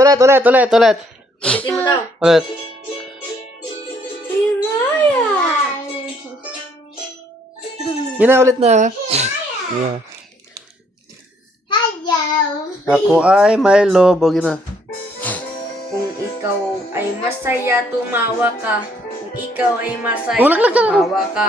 Ulit. Ulitin mo daw. Ulit. Yun na, ulit na. Yeah. Ako ay may lobo. Gina. Kung ikaw ay masaya, tumawa ka. Kung ikaw ay masaya, Ulag ka. tumawa ka.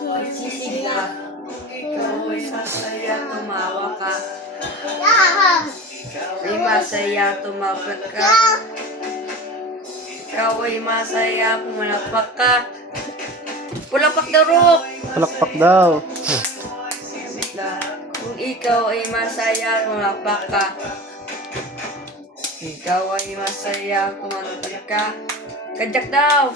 Magsisigla. Ikaw ay masaya, tumawa ka. Ay masaya, tumawa ka. Ikaw ay masaya, pumalapak ka. Pulapak daw, Rook! Palakpak daw. Kung ikaw ay masaya, pumalapak ka. Ikaw ay masaya, pumalapak ka. Kadyak daw!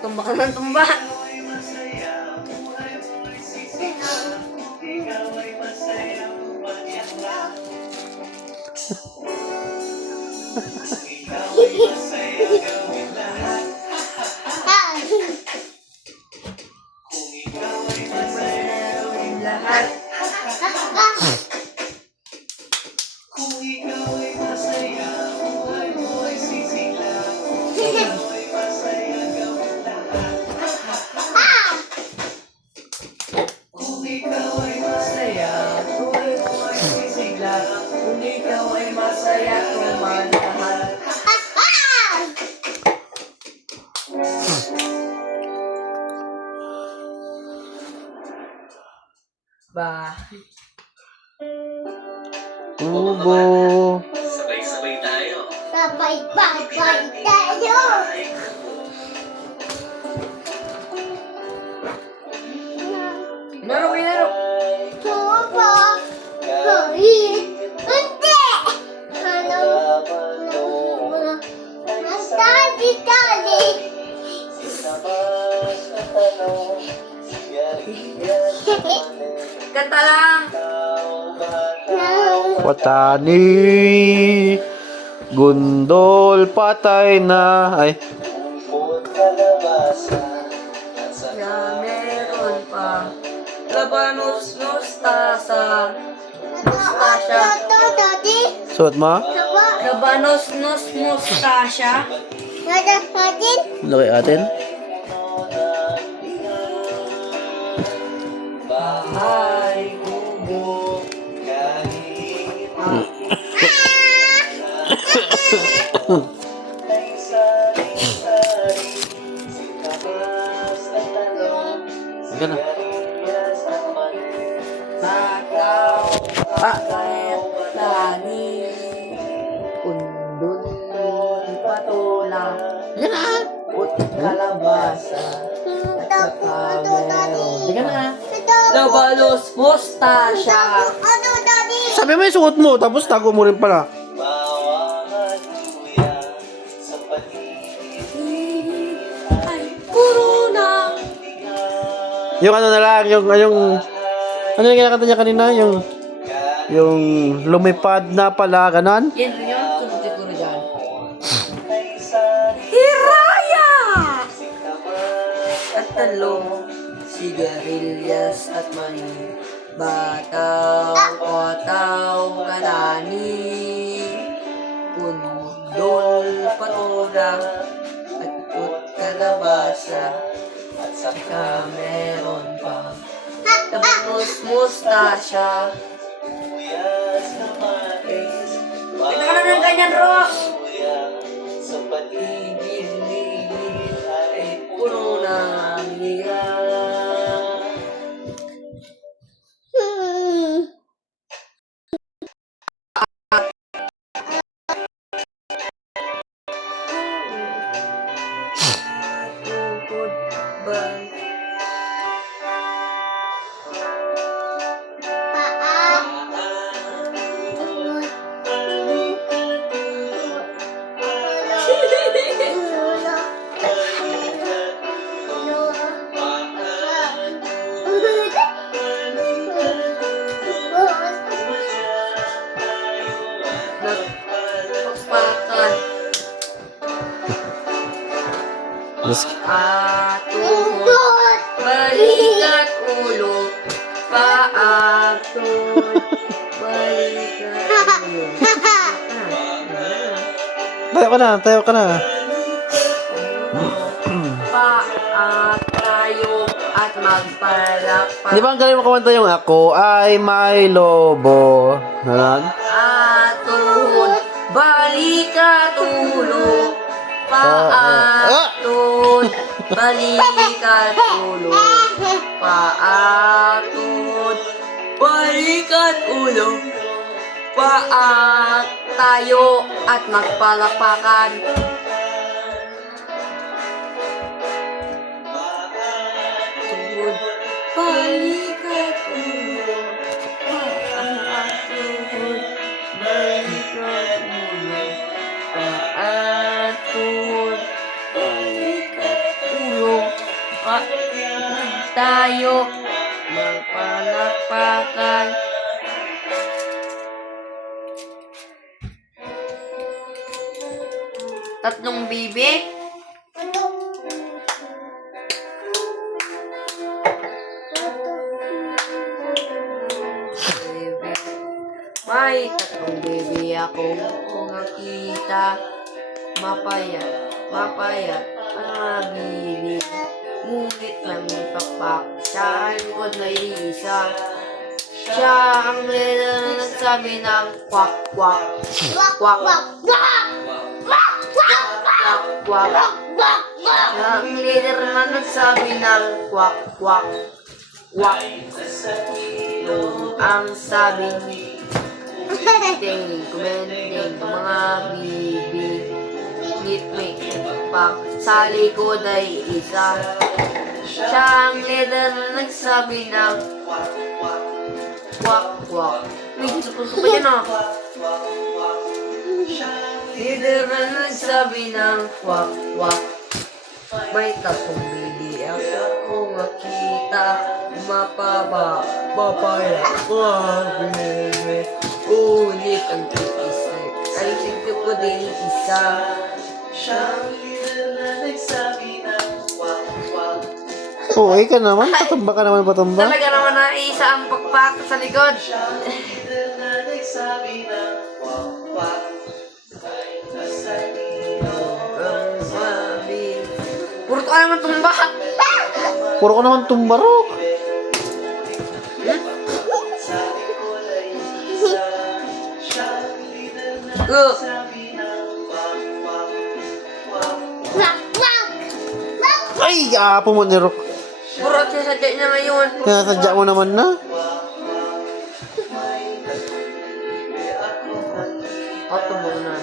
Tumba ka ng tumba! Lahat. Kung ikaw ay masaya, tumalahat. Ba. Tubo. Sabay-sabay tayo. Laro, laro. Kanta lang. Watani. Gundol patay na. Ay. Ya meron pa. Labanos nostasa. Mustasya. Suot mo? Labanos mustasya. Laki atin. Bahay kubo. Gana. Nakaw. Kahit tani. Undun. Patula. Gana. Ut kalabasa. At meron. Gana. Labanos mustasya. Sabi mo yung suot mo, tapos tago mo rin pala. Ay, puro na. Yung ano na lang, yung ano yung kinakanta niya kanina, yung lumipad na pala, ganon. Yan yun, siguro dyan. Hiraya! At talong, sigarilyas at mani. Bataw, kotaw, kanani. Pundol, patola. At kut kalabasa. At saka meron pa. Tapos mustasya. Kita ka na ng ganyan, Rock! Ligid-ligid ay puno ng liga. Tukod ba? nagpakpakan. Mas, Tuhod, balikat ulo, paa, tuhod, balikat ulo. tayo ka na. Paa, tayo, at magpalakpak. Di ba ang galing mo kumanta yung ako ay may lobo? Ganon? Tuhod, balikat ulo, paa, tuhod, balikat ulo, paa, tuhod, balikat ulo, paa, tayo, at magpalakpakan. Tuhod, balikat ulo, paa, tuhod, balikat ulo, paa, tuhod, balikat ulo, tayo, magpalakpakan. Tatlong bibig. May tatlong baby akong nakita. Mapayat ang mabilis. Ngunit lang pakpak sa likod na isa. Siya ang leader na nagsabi ng kwak kwak. Kwak kwak. Kwak kwak. Siya ang leader na nagsabi ng kwak kwak. Kwak. Nung ang sabi kumending mga bibig. Ngit-ngit pak sa likod ay isa. Siya ang leader na nagsabi ng kwak kwak. Uy, supuso pa yan ah. Leader na nagsabi ng kwak kwak. May tatlong bili ako makita. Mapaya, bebe. Ulit ang tiis. Ay, sige ko din isa. Siyang leader na nagsabi ng kwak kwak. Oo, ka naman. Patumba ka naman, patumba. Talaga naman na isa ang pakpak sa likod. Puro ka naman tumba. Puro ka naman tumbarok. Ay, apo mo ni Rock. Puro sasadya niya ngayon. Sinasadya mo naman na. Oto mo na.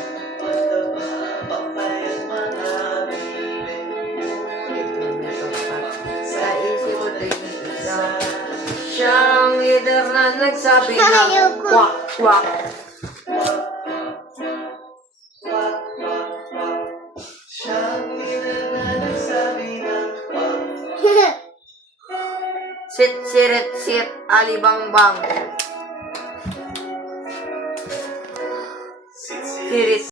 Sa isip mo din isa. Siya ang leader na nagsabi ng kwak kwak. Sit, sirit, sit, alibangbang. Sirit.